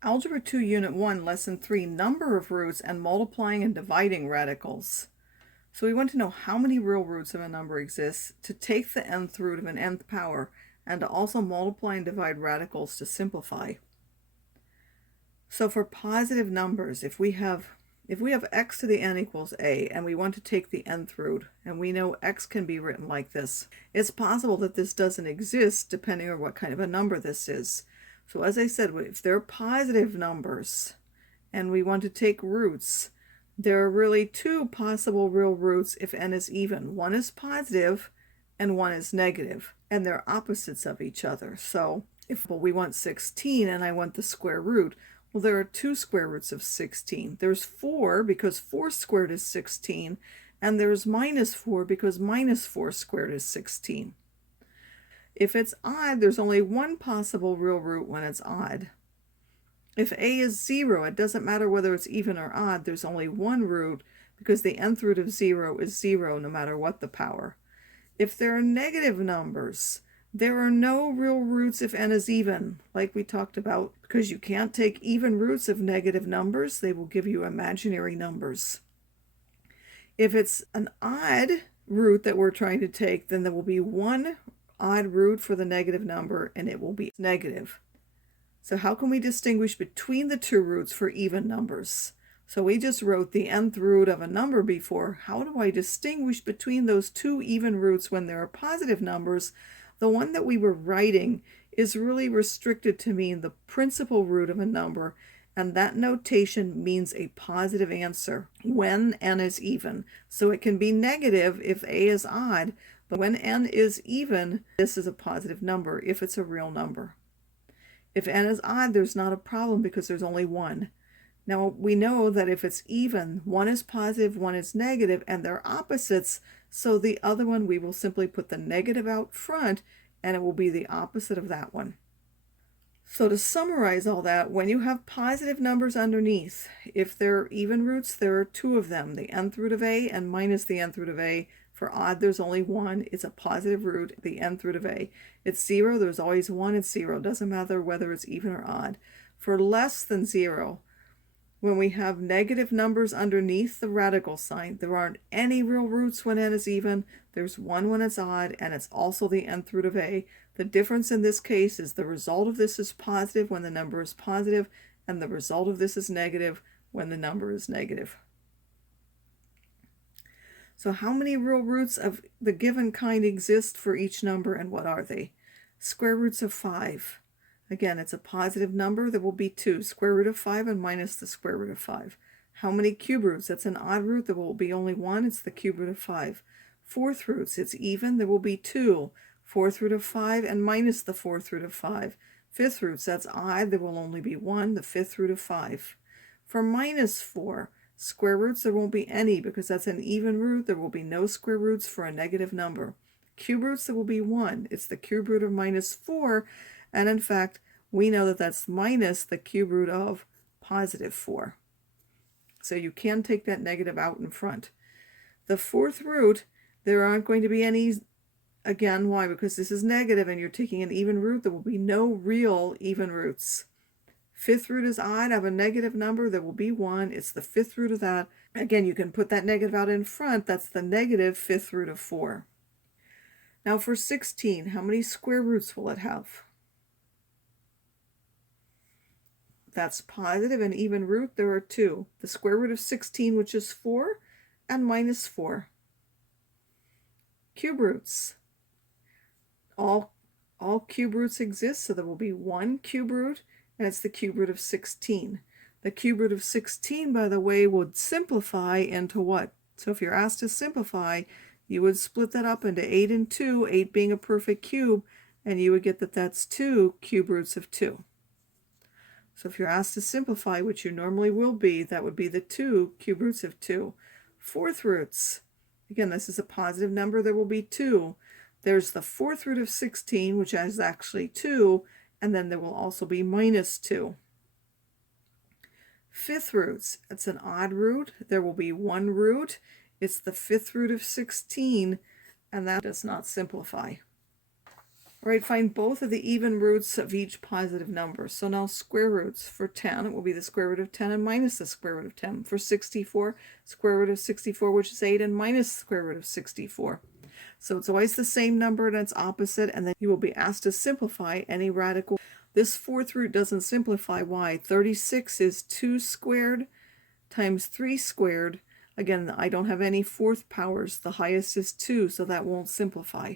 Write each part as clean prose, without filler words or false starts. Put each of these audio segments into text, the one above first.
Algebra 2, Unit 1, Lesson 3, Number of Roots and Multiplying and Dividing Radicals. So we want to know how many real roots of a number exists, to take the nth root of an nth power, and to also multiply and divide radicals to simplify. So for positive numbers, if we have x to the n equals a, and we want to take the nth root, and we know x can be written like this, it's possible that this doesn't exist depending on what kind of a number this is. So as I said, if they're positive numbers and we want to take roots, there are really two possible real roots if n is even. One is positive and one is negative, and they're opposites of each other. So if we want 16 and I want the square root, well, there are two square roots of 16. There's 4 because 4 squared is 16, and there's minus 4 because minus 4 squared is 16. If it's odd, there's only one possible real root when it's odd. If a is 0, it doesn't matter whether it's even or odd, there's only one root because the nth root of 0 is 0 no matter what the power. If there are negative numbers, there are no real roots if n is even, like we talked about, because you can't take even roots of negative numbers. They will give you imaginary numbers. If it's an odd root that we're trying to take, then there will be one odd root for the negative number, and it will be negative. So how can we distinguish between the two roots for even numbers? So we just wrote the nth root of a number before. How do I distinguish between those two even roots when there are positive numbers? The one that we were writing is really restricted to mean the principal root of a number, and that notation means a positive answer when n is even. So it can be negative if a is odd, but when n is even, this is a positive number if it's a real number. If n is odd, there's not a problem because there's only one. Now we know that if it's even, one is positive, one is negative, and they're opposites, so the other one we will simply put the negative out front, and it will be the opposite of that one. So to summarize all that, when you have positive numbers underneath, if they're even roots, there are two of them, the nth root of a and minus the nth root of a. For odd, there's only one. It's a positive root, the nth root of a. It's 0, there's always 1, it's 0. Doesn't matter whether it's even or odd. For less than 0, when we have negative numbers underneath the radical sign, there aren't any real roots when n is even. There's one when it's odd, and it's also the nth root of a. The difference in this case is the result of this is positive when the number is positive, and the result of this is negative when the number is negative. So how many real roots of the given kind exist for each number, and what are they? Square roots of 5. Again, it's a positive number. There will be 2, square root of 5 and minus the square root of 5. How many cube roots? That's an odd root. There will be only 1. It's the cube root of 5. Fourth roots, it's even. There will be 2, fourth root of 5 and minus the fourth root of 5. Fifth roots, that's odd. There will only be 1, the fifth root of 5. For minus 4, square roots, there won't be any because that's an even root. There will be no square roots for a negative number. Cube roots, there will be 1. It's the cube root of minus 4, and in fact, we know that that's minus the cube root of positive 4. So you can take that negative out in front. The fourth root, there aren't going to be any. Again, why? Because this is negative and you're taking an even root. There will be no real even roots. Fifth root is odd. I have a negative number. There will be 1. It's the fifth root of that. Again, you can put that negative out in front. That's the negative fifth root of 4. Now for 16, how many square roots will it have? That's positive and even root. There are 2. The square root of 16, which is 4, and minus 4. Cube roots. All cube roots exist, so there will be 1 cube root, and it's the cube root of 16. The cube root of 16, by the way, would simplify into what? So if you're asked to simplify, you would split that up into 8 and 2, 8 being a perfect cube, and you would get that that's 2 cube roots of 2. So if you're asked to simplify, which you normally will be, that would be the 2 cube roots of 2. Fourth roots. Again, this is a positive number. There will be 2. There's the fourth root of 16, which is actually 2, and then there will also be minus 2. Fifth roots. It's an odd root. There will be 1 root. It's the fifth root of 16, and that does not simplify. All right, find both of the even roots of each positive number. So now square roots. For 10, it will be the square root of 10 and minus the square root of 10. For 64, square root of 64, which is 8, and minus the square root of 64. So it's always the same number and its opposite, and then you will be asked to simplify any radical. This fourth root doesn't simplify. Why? 36 is 2 squared times 3 squared. Again, I don't have any fourth powers. The highest is 2, so that won't simplify.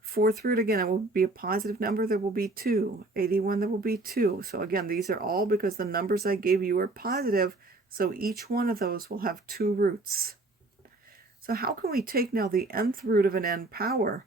Fourth root, again, it will be a positive number. There will be 2. 81, there will be 2. So again, these are all because the numbers I gave you are positive, so each one of those will have 2 roots. So how can we take now the nth root of an n power?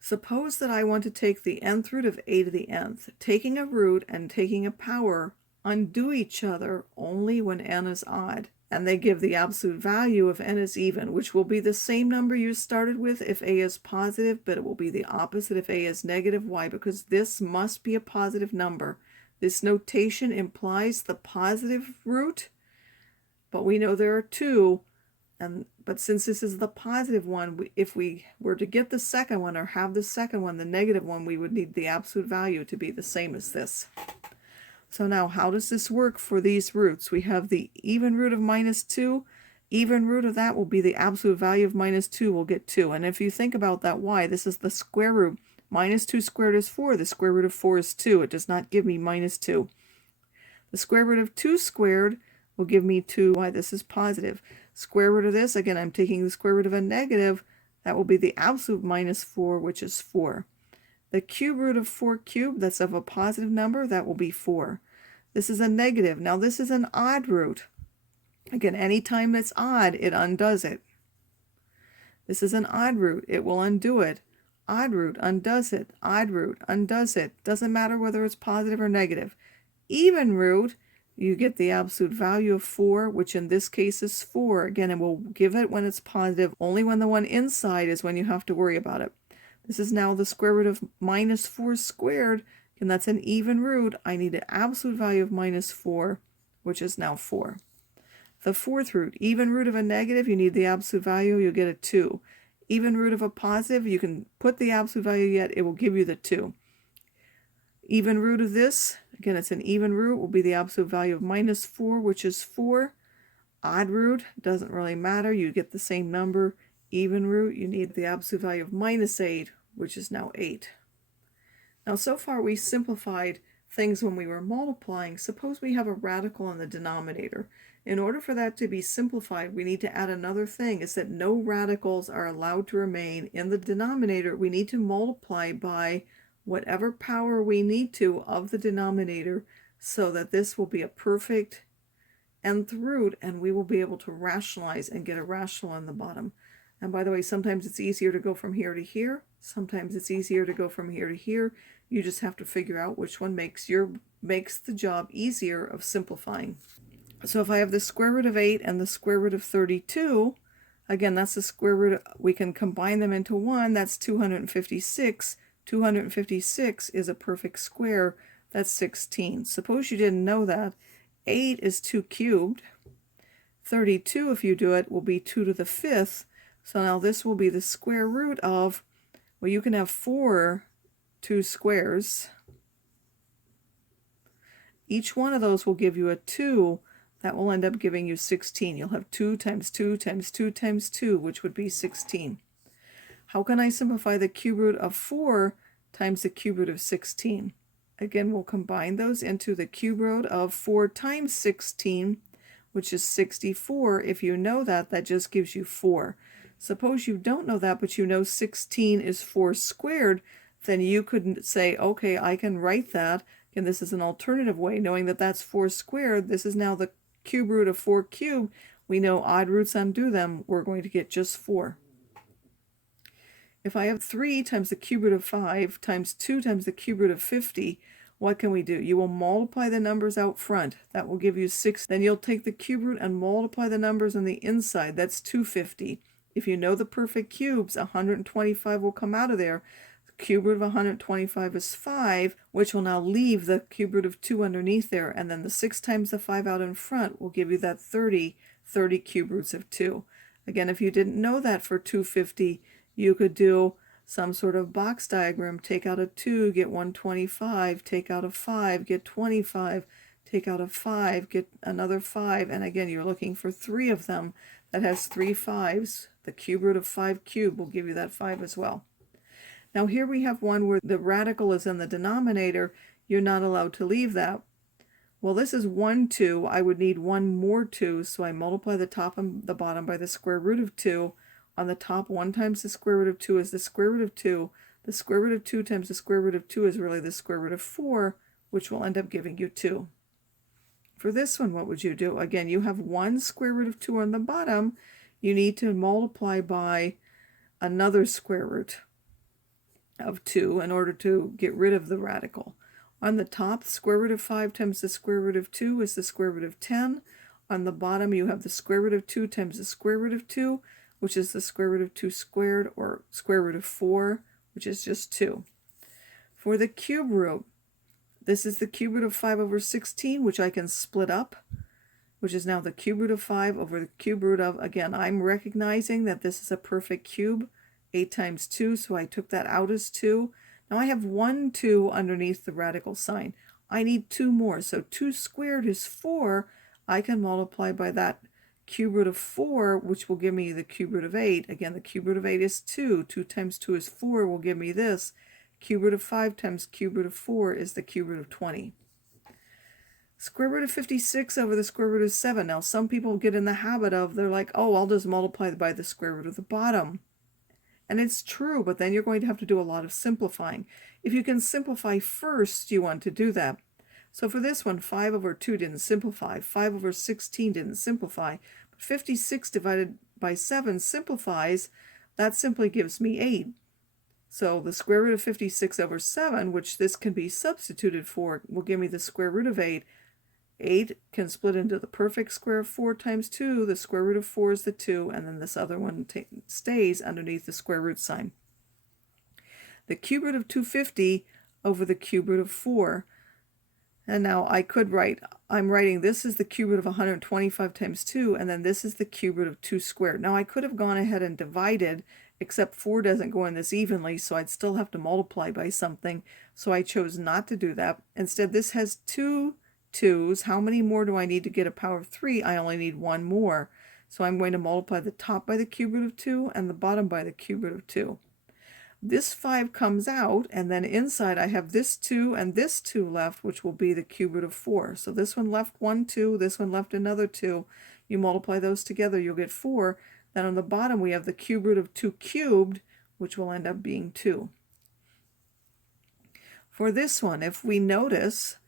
Suppose that I want to take the nth root of a to the nth. Taking a root and taking a power undo each other only when n is odd, and they give the absolute value if n is even, which will be the same number you started with if a is positive, but it will be the opposite if a is negative. Why? Because this must be a positive number. This notation implies the positive root, but we know there are 2, but since this is the positive one, if we were to get the second one or have the second one, the negative one, we would need the absolute value to be the same as this. So now how does this work for these roots? We have the even root of minus 2. Even root of that will be the absolute value of minus 2. We'll get 2. And if you think about that, why? This is the square root. Minus 2 squared is 4. The square root of 4 is 2. It does not give me minus 2. The square root of 2 squared will give me 2. Why? This is positive. Square root of this, again, I'm taking the square root of a negative. That will be the absolute minus 4, which is 4. The cube root of 4 cubed, that's of a positive number, that will be 4. This is a negative. Now this is an odd root. Again, anytime it's odd, it undoes it. This is an odd root. It will undo it. Odd root undoes it. Odd root undoes it. Doesn't matter whether it's positive or negative. Even root, you get the absolute value of 4, which in this case is 4. Again, it will give it when it's positive. Only when the one inside is when you have to worry about it. This is now the square root of minus 4 squared, and that's an even root. I need an absolute value of minus 4, which is now 4. The fourth root, even root of a negative, you need the absolute value, you'll get a 2. Even root of a positive, you can put the absolute value yet, it will give you the 2. Even root of this, again, it's an even root, will be the absolute value of minus 4, which is 4. Odd root, doesn't really matter, you get the same number. Even root, you need the absolute value of minus 8, which is now 8. Now, so far we simplified things when we were multiplying. Suppose we have a radical in the denominator. In order for that to be simplified, we need to add another thing, is that no radicals are allowed to remain in the denominator. We need to multiply by whatever power we need to of the denominator so that this will be a perfect nth root, and we will be able to rationalize and get a rational on the bottom. And by the way, sometimes it's easier to go from here to here. Sometimes it's easier to go from here to here. You just have to figure out which one makes the job easier of simplifying. So if I have the square root of 8 and the square root of 32, again, that's the square root. We can combine them into 1. That's 256. 256 is a perfect square. That's 16. Suppose you didn't know that. 8 is 2 cubed. 32, if you do it, will be 2 to the 5th. So now this will be the square root of, well, you can have 2 squares. Each one of those will give you a 2. That will end up giving you 16. You'll have 2 times 2 times 2 times 2, which would be 16. How can I simplify the cube root of 4 times the cube root of 16? Again, we'll combine those into the cube root of 4 times 16, which is 64. If you know that, that just gives you 4. Suppose you don't know that, but you know 16 is 4 squared, then you could say, okay, I can write that, and this is an alternative way, knowing that that's 4 squared. This is now the cube root of 4 cubed. We know odd roots undo them. We're going to get just 4. If I have 3 times the cube root of 5 times 2 times the cube root of 50, what can we do? You will multiply the numbers out front. That will give you 6. Then you'll take the cube root and multiply the numbers on the inside. That's 250. If you know the perfect cubes, 125 will come out of there. The cube root of 125 is 5, which will now leave the cube root of 2 underneath there. And then the 6 times the 5 out in front will give you that 30 cube roots of 2. Again, if you didn't know that for 250, You could do some sort of box diagram. Take out a 2, get 125. Take out a 5, get 25. Take out a 5, get another 5. And again, you're looking for 3 of them that has 3 5s. The cube root of 5 cubed will give you that 5 as well. Now here we have one where the radical is in the denominator. You're not allowed to leave that. Well, this is 1, 2. I would need one more 2, so I multiply the top and the bottom by the square root of 2. On the top, 1 times the square root of 2 is the square root of 2. The square root of 2 times the square root of 2 is really the square root of 4, which will end up giving you 2. For this one, what would you do? Again, you have 1 square root of 2 on the bottom. You need to multiply by another square root of 2 in order to get rid of the radical. On the top, the square root of 5 times the square root of 2 is the square root of 10. On the bottom, you have the square root of 2 times the square root of 2, which is the square root of 2 squared, or square root of 4, which is just 2. For the cube root, this is the cube root of 5 over 16, which I can split up, which is now the cube root of 5 over the cube root of, again, I'm recognizing that this is a perfect cube, 8 times 2, so I took that out as 2. Now I have 1 2 underneath the radical sign. I need 2 more, so 2 squared is 4. I can multiply by that cube root of 4, which will give me the cube root of 8. Again, the cube root of 8 is 2. 2 times 2 is 4, will give me this. Cube root of 5 times cube root of 4 is the cube root of 20. Square root of 56 over the square root of 7. Now, some people get in the habit of, they're like, oh, I'll just multiply by the square root of the bottom. And it's true, but then you're going to have to do a lot of simplifying. If you can simplify first, you want to do that. So for this one, 5 over 2 didn't simplify. 5 over 16 didn't simplify. But 56 divided by 7 simplifies. That simply gives me 8. So the square root of 56 over 7, which this can be substituted for, will give me the square root of 8. 8 can split into the perfect square of 4 times 2. The square root of 4 is the 2, and then this other one stays underneath the square root sign. The cube root of 250 over the cube root of 4. And now I could write, I'm writing this is the cube root of 125 times 2, and then this is the cube root of 2 squared. Now I could have gone ahead and divided, except 4 doesn't go in this evenly, so I'd still have to multiply by something. So I chose not to do that. Instead, this has 2 2's. How many more do I need to get a power of 3? I only need 1 more. So I'm going to multiply the top by the cube root of 2 and the bottom by the cube root of 2. This 5 comes out, and then inside I have this 2 and this 2 left, which will be the cube root of 4. So this one left 1 2, this one left another 2. You multiply those together, you'll get 4. Then on the bottom we have the cube root of 2 cubed, which will end up being 2. For this one, if we notice,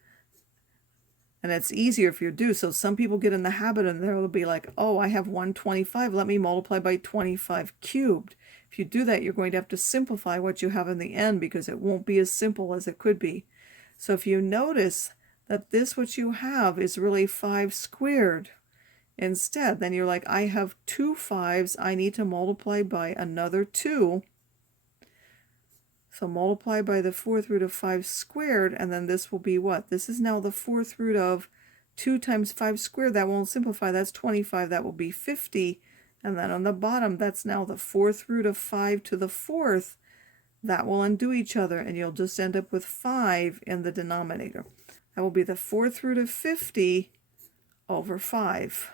and it's easier if you do. So some people get in the habit and they'll be like, oh, I have 125. Let me multiply by 25 cubed. If you do that, you're going to have to simplify what you have in the end because it won't be as simple as it could be. So if you notice that this, what you have, is really 5 squared instead, then you're like, I have 2 5's. I need to multiply by another 2. So multiply by the 4th root of 5 squared, and then this will be what? This is now the 4th root of 2 times 5 squared. That won't simplify. That's 25. That will be 50. And then on the bottom, that's now the 4th root of 5 to the 4th. That will undo each other, and you'll just end up with 5 in the denominator. That will be the 4th root of 50 over 5.